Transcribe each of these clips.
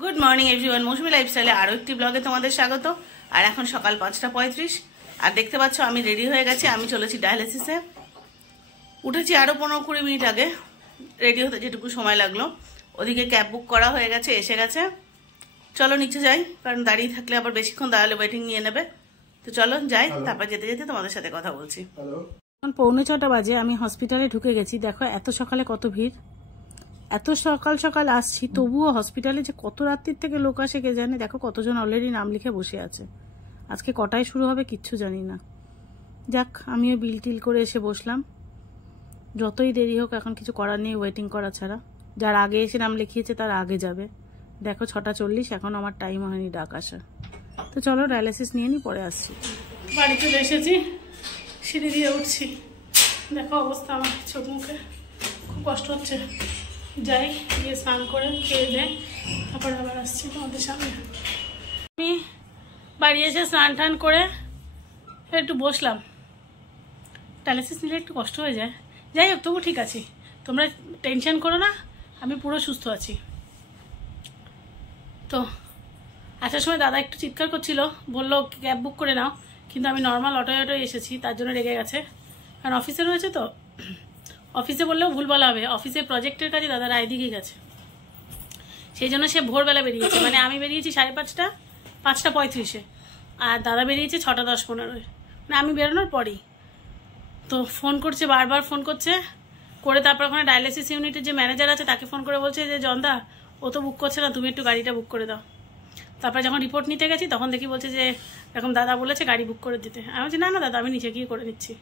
Good morning everyone, মৌসুমী লাইফস্টাইলে আরও একটি ব্লগে তোমাদের স্বাগত। আর এখন সকাল 5:35 আর দেখতে পাচ্ছ আমি রেডি হয়ে গেছি। আমি চলেছি ডায়ালিসিসে। উঠেছি আরও 15-20 মিনিট আগে, রেডি হতে যেটুকু সময় লাগলো। ওদিকে ক্যাব বুক করা হয়ে গেছে, এসে গেছে। চলো নিচে যাই, কারণ দাঁড়িয়ে থাকলে আবার বেশিক্ষণ দাঁড়ালে ওয়েটিং নিয়ে নেবে। তো চলো যাই, তারপর যেতে যেতে তোমাদের সাথে কথা বলছি। এখন 6:45 বাজে, আমি হসপিটালে ঢুকে গেছি। দেখো এত সকালে কত ভিড়, এত সকাল সকাল আসছি, তবুও হসপিটালে যে কত রাত্রির থেকে লোক আসে কে জানে। দেখো কতজন অলরেডি নাম লিখে বসে আছে। আজকে কটায় শুরু হবে কিচ্ছু জানি না। যাক, আমিও বিল টিল করে এসে বসলাম। যতই দেরি হোক এখন কিছু করার নেই, ওয়েটিং করা ছাড়া। যার আগে এসে নাম লিখিয়েছে তার আগে যাবে। দেখো 6:40, এখন আমার টাইম হয়নি ডাক আসা। তো চলো ডায়ালিসিস নিয়ে নি, পরে আসছি। বাড়ি চলে এসেছি, সিঁড়ি দিয়ে উঠছি। দেখো অবস্থা আমার চোখ মুখে, খুব কষ্ট হচ্ছে। যাই, গিয়ে স্নান করে খেয়ে দেয়, তারপর আবার আসছি তোমাদের সামনে। আমি বাড়ি এসে স্নান টান করে একটু বসলাম। ডায়ালিসিস নিলে একটু কষ্ট হয়ে যায়, যাই হোক তবু ঠিক আছি। তোমরা টেনশন করো না, আমি পুরো সুস্থ আছি। তো আসার সময় দাদা একটু চিৎকার করছিল, বললো ক্যাব বুক করে নাও, কিন্তু আমি নর্মাল অটোয় এসেছি, তার জন্য রেগে গেছে। কারণ অফিসে রয়েছে তো, অফিসে বললেও ভুল বলা হবে। অফিসে প্রজেক্টের কাজে দাদা রায়দিঘি গেছে, সেই জন্য সে ভোরবেলা বেরিয়েছে। মানে আমি বেরিয়েছি 5:35, আর দাদা বেরিয়েছে 6:10-15। মানে আমি বেরোনোর পরই। তো ফোন করছে, বারবার ফোন করছে, করে তারপর ওখানে ডায়ালিসিস ইউনিটের যে ম্যানেজার আছে তাকে ফোন করে বলছে যে জনদা ও তো বুক করছে না, তুমি একটু গাড়িটা বুক করে দাও। তারপর যখন রিপোর্ট নিতে গেছি তখন দেখি বলছে যে এরকম দাদা বলেছে গাড়ি বুক করে দিতে। আমি বলছি না না দাদা, আমি নিচে গিয়ে করে নিচ্ছি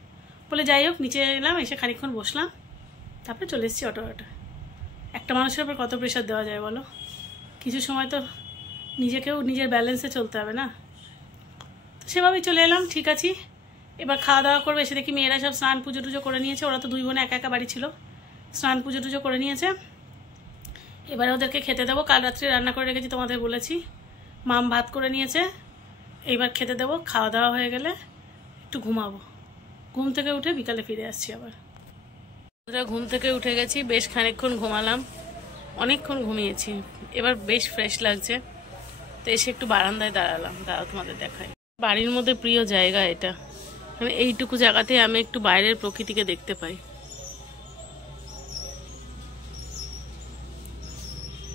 বলে। যাই হোক নিচে এলাম, এসে খানিকক্ষণ বসলাম, তারপরে চলে এসেছি অটোটা। একটা মানুষের উপর কত প্রেশার দেওয়া যায় বলো? কিছু সময় তো নিজেকেও নিজের ব্যালেন্সে চলতে হবে না? তো সেভাবেই চলে এলাম, ঠিক আছি। এবার খাওয়া দাওয়া করবে। এসে দেখি মেয়েরা সব স্নান পুজো টুজো করে নিয়েছে। ওরা তো দুই বোনে একা একা বাড়ি ছিল, স্নান পুজো টুজো করে নিয়েছে। এবারে ওদেরকে খেতে দেবো। কাল রাত্রে রান্না করে রেখেছি, তোমাদের বলেছি। মাম ভাত করে নিয়েছে, এইবার খেতে দেবো। খাওয়া দাওয়া হয়ে গেলে একটু ঘুমাবো। ঘুম থেকে উঠে বিকালে ফিরে আসছি আবার। ঘুম থেকে উঠে গেছি, বেশ খানিকক্ষণ ঘুমালাম, অনেকক্ষণ ঘুমিয়েছি। এবার বেশ ফ্রেশ লাগছে। তো এসে একটু বারান্দায় দাঁড়ালাম, দাঁড়াও তোমাদের দেখাই। বাড়ির মধ্যে প্রিয় জায়গা এটা, মানে এইটুকু জায়গাতে আমি একটু বাইরের প্রকৃতিকে দেখতে পাই।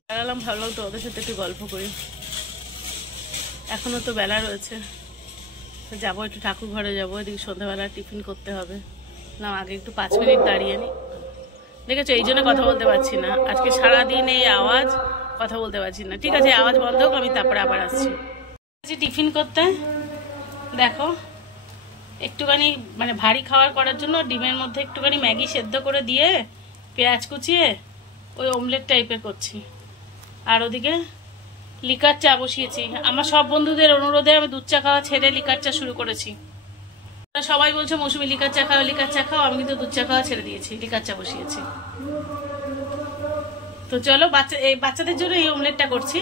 দাঁড়ালাম, ভাবলাম তো ওদের সাথে একটু গল্প করি। এখনো তো বেলা রয়েছে, যাবো একটু ঠাকুর ঘরে যাবো। এদিকে সন্ধ্যাবেলা টিফিন করতে হবে। না আগে একটু 5 মিনিট দাঁড়িয়ে নি। দেখেছো, এই জন্য কথা বলতে পারছি না। আজকে সারাদিন এই আওয়াজ, কথা বলতে পারছি না। ঠিক আছে, আওয়াজ বন্ধ হোক, আমি তারপরে আবার আসছি। টিফিন করতে দেখো একটুখানি মানে ভারী খাবার করার জন্য ডিমের মধ্যে একটুখানি ম্যাগি সেদ্ধ করে দিয়ে পেঁয়াজ কুচিয়ে ওই অমলেট টাইপের করছি। আর ওদিকে লিকার চা বসিয়েছি। আমার সব বন্ধুদের অনুরোধে আমি দুধ চা খাওয়া ছেড়ে লিকার চা শুরু করেছি। সবাই বলছে মৌসুমী লিকার চা খাও, লিকার চা খাও। আমি কিন্তু দুধ চা খাওয়া ছেড়ে দিয়েছি, লিকার চা বসিয়েছি। তো চলো বাচ্চাদের জন্য এই অমলেটটা করছি,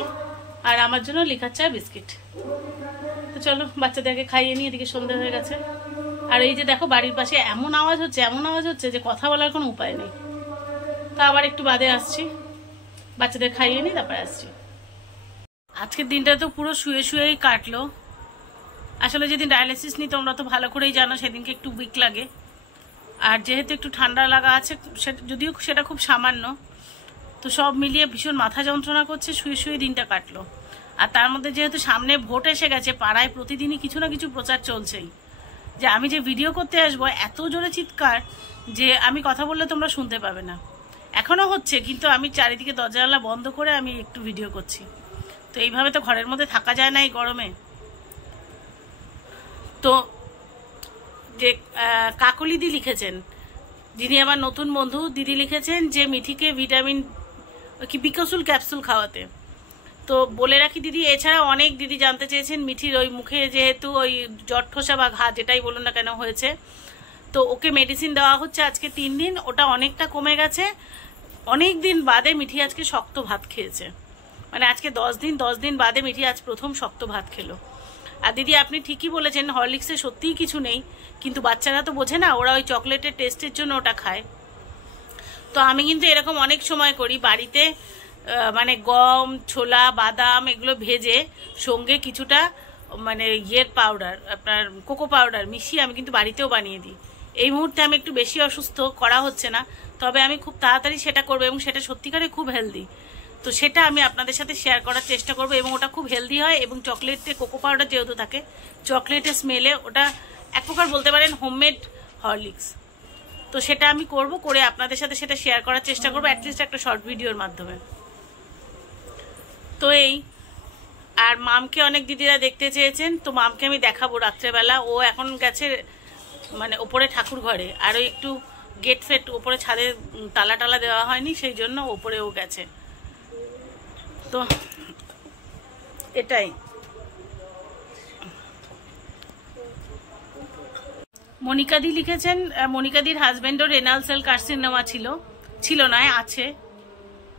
আর আমার জন্য লিকার চা বিস্কিট। তো চলো বাচ্চাদেরকে খাইয়ে নিয়ে, এদিকে সন্ধ্যা হয়ে গেছে। আর এই যে দেখো বাড়ির পাশে এমন আওয়াজ হচ্ছে যে কথা বলার কোনো উপায় নেই। তা আবার একটু বাদে আসছি, বাচ্চাদের খাইয়ে নিই, তারপরে আসছি। আজকের দিনটা তো পুরো শুয়ে শুয়েই কাটলো। আসলে যেদিন ডায়ালিসিস নিই তোমরা তো ভালো করেই জানো, সেদিনকে একটু উইক লাগে। আর যেহেতু একটু ঠান্ডা লাগা আছে, যদিও সেটা খুব সামান্য, তো সব মিলিয়ে ভীষণ মাথা যন্ত্রণা করছে। শুয়ে শুয়ে দিনটা কাটলো। আর তার মধ্যে যেহেতু সামনে ভোট এসে গেছে, পাড়ায় প্রতিদিনই কিছু না কিছু প্রচার চলছেই। যে আমি যে ভিডিও করতে আসবো, এত জোরে চিৎকার যে আমি কথা বললে তোমরা শুনতে পাবে না। এখনো হচ্ছে, কিন্তু আমি চারিদিকে দরজা জানলা বন্ধ করে আমি একটু ভিডিও করছি। তো এইভাবে তো ঘরের মধ্যে থাকা যায় না এই গরমে। তো যে কাকলিদি লিখেছেন, যিনি আমার নতুন বন্ধু, দিদি লিখেছেন যে মিঠিকে ভিটামিন কি বিকসুল ক্যাপসুল খাওয়াতে। তো বলে রাখি দিদি, এছাড়া অনেক দিদি জানতে চেয়েছেন মিঠির ওই মুখে যেহেতু ওই জট ঠোসা বা ঘা যেটাই বলুন না কেন হয়েছে, তো ওকে মেডিসিন দেওয়া হচ্ছে আজকে 3 দিন। ওটা অনেকটা কমে গেছে। অনেক দিন বাদে মিঠি আজকে শক্ত ভাত খেয়েছে। মানে আজকে 10 দিন বাদে মিঠি আজ প্রথম শক্ত ভাত খেলো। আর দিদি আপনি ঠিকই বলেছেন, হরলিক্সে সত্যিই কিছু নেই, কিন্তু বাচ্চারা তো বোঝে না, ওরা ওই চকলেটের টেস্টের জন্য ওটা খায়। তো আমি কিন্তু এরকম অনেক সময় করি, বাড়িতে মানে গম, ছোলা, বাদাম এগুলো ভেজে সঙ্গে কিছুটা মানে পাউডার, আপনার কোকো পাউডার মিশিয়ে আমি কিন্তু বাড়িতেও বানিয়ে দিই। এই মুহূর্তে আমি একটু বেশি অসুস্থ, করা হচ্ছে না, তবে আমি খুব তাড়াতাড়ি সেটা করবো এবং সেটা সত্যিকারে খুব হেলদি। তো সেটা আমি আপনাদের সাথে শেয়ার করার চেষ্টা করবো এবং ওটা খুব হেলদি হয় এবং চকলেটে কোকো পাউডার যেহেতু থাকে, চকলেটের স্মেলে ওটা এক প্রকার বলতে পারেন হোমমেড হরলিক্স। তো সেটা আমি করব, করে আপনাদের সাথে সেটা শেয়ার করার চেষ্টা করবো অ্যাটলিস্ট একটা শর্ট ভিডিওর মাধ্যমে। তো এই আর মামকে অনেক দিদিরা দেখতে চেয়েছেন, তো মামকে আমি দেখাবো রাত্রেবেলা। ও এখন গেছে মানে ওপরে ঠাকুর ঘরে, আর ওই একটু গেট ফেট ওপরে ছাদে তালা টালা দেওয়া হয়নি, সেই জন্য ওপরে ও গেছে। তো এটাই। মনিকাদি লিখেছেন, মনিকাদির হাজবেন্ডও রেনাল সেল কার্সিনোমা ছিল নয় আছে,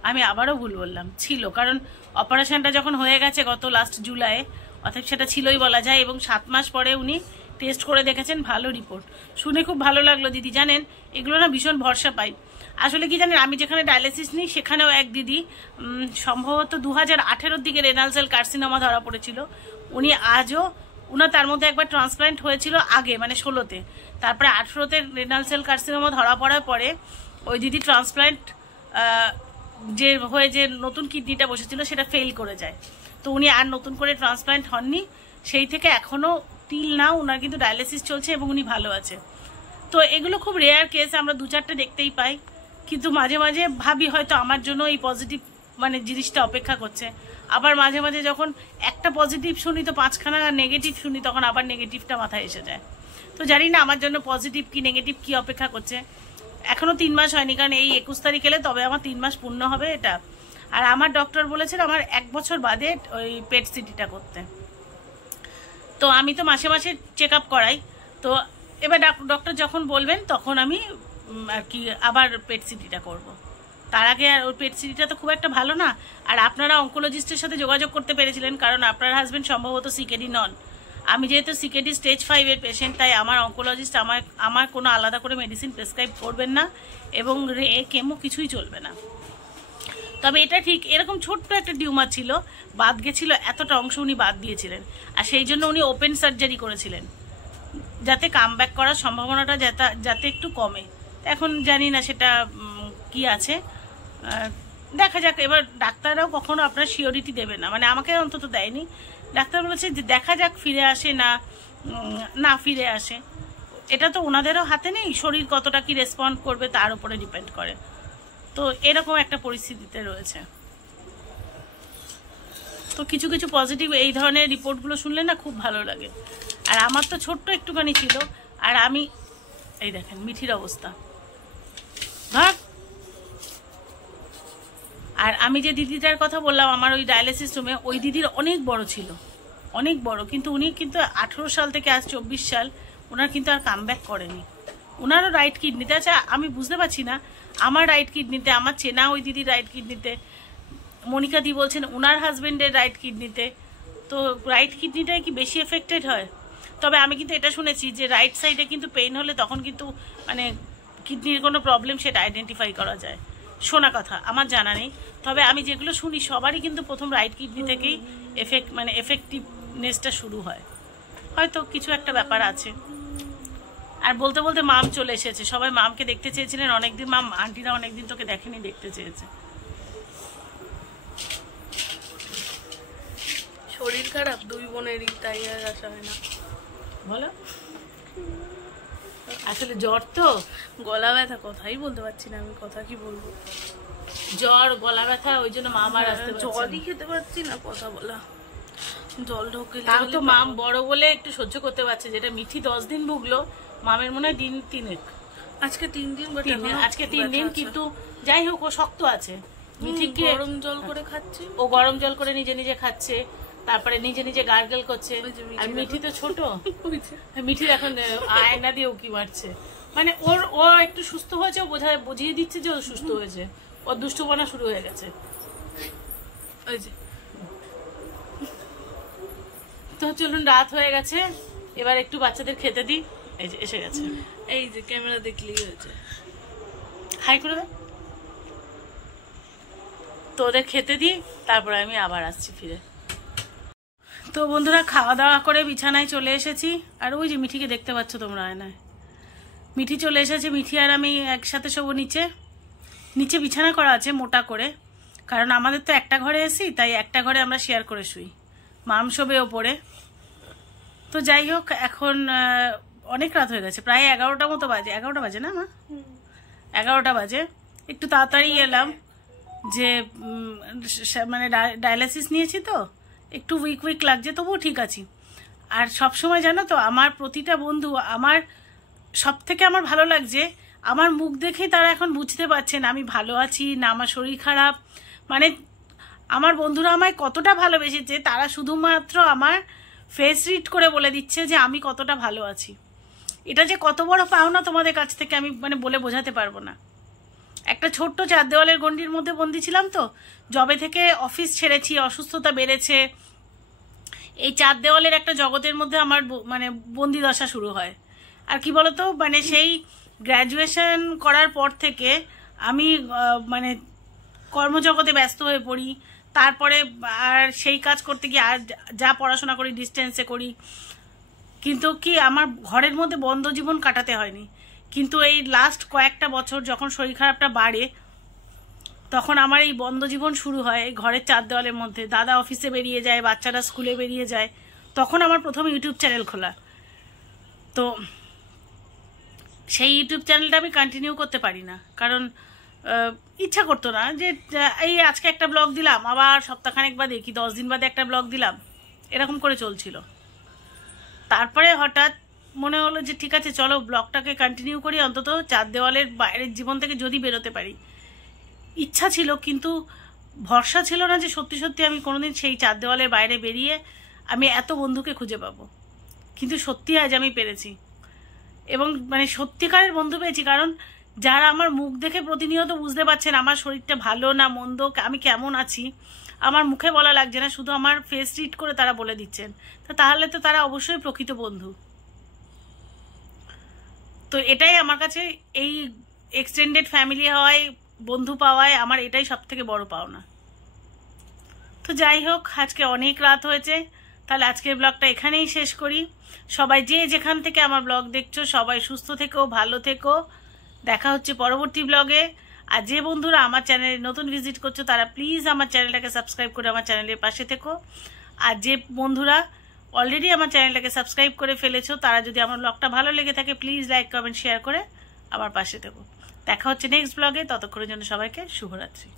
আমি আবারও ভুল বললাম, ছিল, কারণ অপারেশনটা যখন হয়ে গেছে গত লাস্ট জুলাইয়ে, অর্থাৎ সেটা ছিলই বলা যায়। এবং 7 মাস পরে উনি টেস্ট করে দেখেছেন, ভালো রিপোর্ট। শুনে খুব ভালো লাগলো দিদি। জানেন এগুলো না ভীষণ ভরসা পাই। আসলে কি জানেন, আমি যেখানে ডায়ালিসিস নিই সেখানেও এক দিদি সম্ভবত 2018-র দিকে রেনাল সেল কার্সিনোমা ধরা পড়েছিল। উনি আজও, উনার তার মধ্যে একবার ট্রান্সপ্লান্ট হয়েছিল আগে, মানে 16-তে, তারপরে 18-তে রেনাল সেল কার্সিনোমা ধরা পড়ার পরে ওই দিদি ট্রান্সপ্লান্ট যে নতুন কিডনিটা বসেছিল সেটা ফেল করে যায়। তো উনি আর নতুন করে ট্রান্সপ্লান্ট হননি, সেই থেকে এখনো টিল নাও উনার কিন্তু ডায়ালিসিস চলছে এবং উনি ভালো আছে। তো এগুলো খুব রেয়ার কেস, আমরা 2-4টা দেখতেই পাই, কিন্তু মাঝে মাঝে ভাবি হয়তো আমার জন্য এই পজিটিভ মানে জিনিসটা অপেক্ষা করছে। আবার মাঝে মাঝে যখন একটা পজিটিভ শুনি তো 5খানা নেগেটিভ শুনি, তখন আবার নেগেটিভটা মাথায় এসে যায়। তো জানি না আমার জন্য পজিটিভ কি নেগেটিভ কি অপেক্ষা করছে। এখনো 3 মাস হয়নি, কারণ এই 21 তারিখ এলে তবে আমার 3 মাস পূর্ণ হবে এটা। আর আমার ডক্টর বলেছেন আমার 1 বছর বাদে ওই পেট সিটিটা করতে। তো আমি তো মাসে মাসে চেক আপ করাই, তো এবার ডক্টর যখন বলবেন তখন আমি আর কি আবার পেট সিটিটা করব। তার আগে আর ওই পেট সিটিটা তো খুব একটা ভালো না। আর আপনারা অঙ্কোলজিস্টের সাথে যোগাযোগ করতে পেরেছিলেন, কারণ আপনার হাজবেন্ড সম্ভবত সিকেডি নন। আমি যেহেতু সিকেডি স্টেজ 5-এর পেশেন্ট, তাই আমার অঙ্কোলজিস্ট আমার কোনো আলাদা করে মেডিসিন প্রেসক্রাইব করবেন না এবং কেমো কিছুই চলবে না। তবে এটা ঠিক, এরকম ছোট্ট একটা টিউমার ছিল, বাদ গেছিল, এতটা অংশ উনি বাদ দিয়েছিলেন, আর সেই জন্য উনি ওপেন সার্জারি করেছিলেন যাতে কামব্যাক করার সম্ভাবনাটা যাতে একটু কমে। এখন জানি না সেটা কি আছে, দেখা যাক। এবার ডাক্তাররাও কখনো আপনার সিওরিটি দেবে না, মানে আমাকে অন্তত দেয়নি। ডাক্তার বলেছে যে দেখা যাক ফিরে আসে না ফিরে আসে, এটা তো ওনাদেরও হাতে নেই, শরীর কতটা কি রেসপন্ড করবে তার উপরে ডিপেন্ড করে। তো এরকম একটা পরিস্থিতিতে রয়েছে। তো কিছু কিছু পজিটিভ এই ধরনের রিপোর্টগুলো শুনলে না খুব ভালো লাগে। আর আমার তো ছোট্ট একটুখানি ছিল, আর আমি এই দেখেন মিঠির অবস্থা ভাগ। আর আমি যে দিদিটার কথা বললাম আমার ওই ডায়ালিসিস রুমে, ওই দিদির অনেক বড় ছিল, অনেক বড়, কিন্তু উনি কিন্তু 18 সাল থেকে আজ 24 সাল ওনার কিন্তু আর কামব্যাক করেনি। ওনারও রাইট কিডনিতে আছে, আমি বুঝতে পারছি না আমার রাইট কিডনিতে, আমার চেনা ওই দিদির রাইট কিডনিতে, মনিকা দি বলছেন ওনার হাজবেন্ডের রাইট কিডনিতে। তো রাইট কিডনিটাই কি বেশি এফেক্টেড হয়? তবে আমি কিন্তু এটা শুনেছি যে রাইট সাইডে কিন্তু পেইন হলে তখন কিন্তু মানে কিডনির কোনো প্রবলেম সেটা আইডেন্টিফাই করা যায়, শোনা কথা, আমার জানা নেই। তবে আমি যেগুলো শুনি সবারই কিন্তু প্রথম রাইট কিডনি থেকেই এফেক্টিভনেসটা শুরু হয়, হয়তো কিছু একটা ব্যাপার আছে। আর বলতে বলতে মাম চলে এসেছে, সবাই মামকে দেখতে চেয়েছিলেন অনেকদিন, মাম আন্টিরা অনেকদিন তোকে দেখেনি, দেখতে চেয়েছে। শরীর খারাপ 2 বোনেরই, তাই আর আসা হয় না। বলো, আসলে জ্বর তো, গলা ব্যথা, কথাই বলতে পারছি না আমি, কথা কি বলবো, জ্বর গলা ব্যথা, ওই জন্য মাম আর আসতে পারছে না। জলই খেতে পারছি না, কথা বলা, জল ঢোকে। তাও তো মাম বড় বলে একটু সহ্য করতে পারছে, যেটা মিঠি 10 দিন ভুগলো, মামের মনে হয় দিন 3 আজকে 3 দিন, আজকে 3 দিন, কিন্তু যাই হোক ও শক্ত আছে। মিঠিকে গরম জল করে খাচ্ছে, ও গরম জল করে নিজে নিজে খাচ্ছে, তারপরে নিজে নিজে গার্গেল করছে। আর মিঠি তো ছোট, মিঠির এখন আয়না দিয়ে উকি মারছে, মানে ও একটু সুস্থ হয়েছে, ও বুঝিয়ে দিচ্ছে যে ও সুস্থ হয়েছে, ওর দুষ্টুপনা শুরু হয়ে গেছে। ওই যে তো চলুন, রাত হয়ে গেছে, এবার একটু বাচ্চাদের খেতে দিই। এই যে এসে গেছে, এই যে ক্যামেরা দেখলেই হয়েছে, হাই করে দাও। তো ওদের খেতে দিই, তারপরে আমি আবার আসছি ফিরে। তো বন্ধুরা খাওয়া দাওয়া করে বিছানায় চলে এসেছি। আর ওই যে মিঠিকে দেখতে পাচ্ছ তোমরা আয়নায়, মিঠি চলে এসেছে। মিঠি আর আমি একসাথে শোবো নিচে। নিচে বিছানা করা আছে মোটা করে, কারণ আমাদের তো একটা ঘরে এসি, তাই একটা ঘরে আমরা শেয়ার করে শুই। মাম শোবে ওপরে। তো যাই হোক, এখন অনেক রাত হয়ে গেছে, প্রায় 11টা মতো বাজে। 11টা বাজে না মা? 11টা বাজে। একটু তাড়াতাড়ি এলাম, যে মানে ডায়ালিসিস নিয়েছি তো একটু উইক লাগছে, তবুও ঠিক আছি। আর সবসময় জানো তো, আমার প্রতিটা বন্ধু, আমার সব থেকে আমার ভালো লাগছে, আমার মুখ দেখেই তারা এখন বুঝতে পারছেন আমি ভালো আছি না আমার শরীর খারাপ। মানে আমার বন্ধুরা আমায় কতটা ভালোবেসেছে, তারা শুধুমাত্র আমার ফেস রিড করে বলে দিচ্ছে যে আমি কতটা ভালো আছি। এটা যে কত বড় পাওনা তোমাদের কাছ থেকে আমি মানে বলে বোঝাতে পারবো না। একটা ছোট্ট 4 দেওয়ালের গণ্ডির মধ্যে বন্দি ছিলাম তো, জবে থেকে অফিস ছেড়েছি, অসুস্থতা বেড়েছে, এই 4 দেওয়ালের একটা জগতের মধ্যে আমার মানে বন্দি দশা শুরু হয়। আর কি বলতো, মানে সেই গ্র্যাজুয়েশন করার পর থেকে আমি মানে কর্মজগতে ব্যস্ত হয়ে পড়ি। তারপরে আর সেই কাজ করতে গিয়ে আর যা পড়াশোনা করি ডিস্টেন্সে করি, কিন্তু কি আমার ঘরের মধ্যে বন্ধ জীবন কাটাতে হয়নি। কিন্তু এই লাস্ট কয়েকটা বছর যখন শরীর খারাপটা বাড়ে, তখন আমার এই বন্ধ জীবন শুরু হয় এই ঘরের 4 দেওয়ালের মধ্যে। দাদা অফিসে বেরিয়ে যায়, বাচ্চারা স্কুলে বেরিয়ে যায়, তখন আমার প্রথম ইউটিউব চ্যানেল খোলা। তো সেই ইউটিউব চ্যানেলটা আমি কন্টিনিউ করতে পারি না, কারণ ইচ্ছা করতো না যে এই আজকে একটা ব্লগ দিলাম, আবার সপ্তাহখানেক বাদে কি 10 দিন বাদে একটা ব্লগ দিলাম, এরকম করে চলছিল। তারপরে হঠাৎ মনে হলো যে ঠিক আছে চলো ব্লগটাকে কন্টিনিউ করি, অন্তত 4 দেওয়ালের বাইরের জীবন থেকে যদি বেরোতে পারি। ইচ্ছা ছিল, কিন্তু ভরসা ছিল না যে সত্যি সত্যি আমি কোনোদিন সেই 4 দেওয়ালের বাইরে বেরিয়ে আমি এত বন্ধুকে খুঁজে পাবো। কিন্তু সত্যি আজ আমি পেরেছি, এবং মানে সত্যিকারের বন্ধু পেয়েছি, কারণ যারা আমার মুখ দেখে প্রতিনিয়ত বুঝতে পারছেন আমার শরীরটা ভালো না মন্দ, আমি কেমন আছি, আমার মুখে বলা লাগছে না, শুধু আমার ফেস রিড করে তারা বলে দিচ্ছেন। তাহলে তো তারা অবশ্যই প্রকৃত বন্ধু। তো এটাই আমার কাছে, এই এক্সটেন্ডেড ফ্যামিলি হওয়ায়, বন্ধু পাওয়ায় আমার এটাই সব থেকে বড় পাওনা। তো যাই হোক, আজকে অনেক রাত হয়েছে, তাহলে আজকের ব্লগটা এখানেই শেষ করি। সবাই যে যেখান থেকে আমার ব্লগ দেখছো সবাই সুস্থ থেকো, ভালো থেকো। দেখা হচ্ছে পরবর্তী ব্লগে। আর যে বন্ধুরা আমার চ্যানেলে নতুন ভিজিট করছো তারা প্লিজ আমার চ্যানেলটাকে সাবস্ক্রাইব করে আমার চ্যানেলের পাশে থেকো। আর যে বন্ধুরা অলরেডি আমার চ্যানেলটাকে সাবস্ক্রাইব করে ফেলেছো, তারা যদি আমার ব্লগটা ভালো লেগে থাকে প্লিজ লাইক কমেন্ট শেয়ার করে আমার পাশে থেকো। দেখা হচ্ছে নেক্সট ব্লগে, ততক্ষণের জন্য সবাইকে শুভরাত্রি।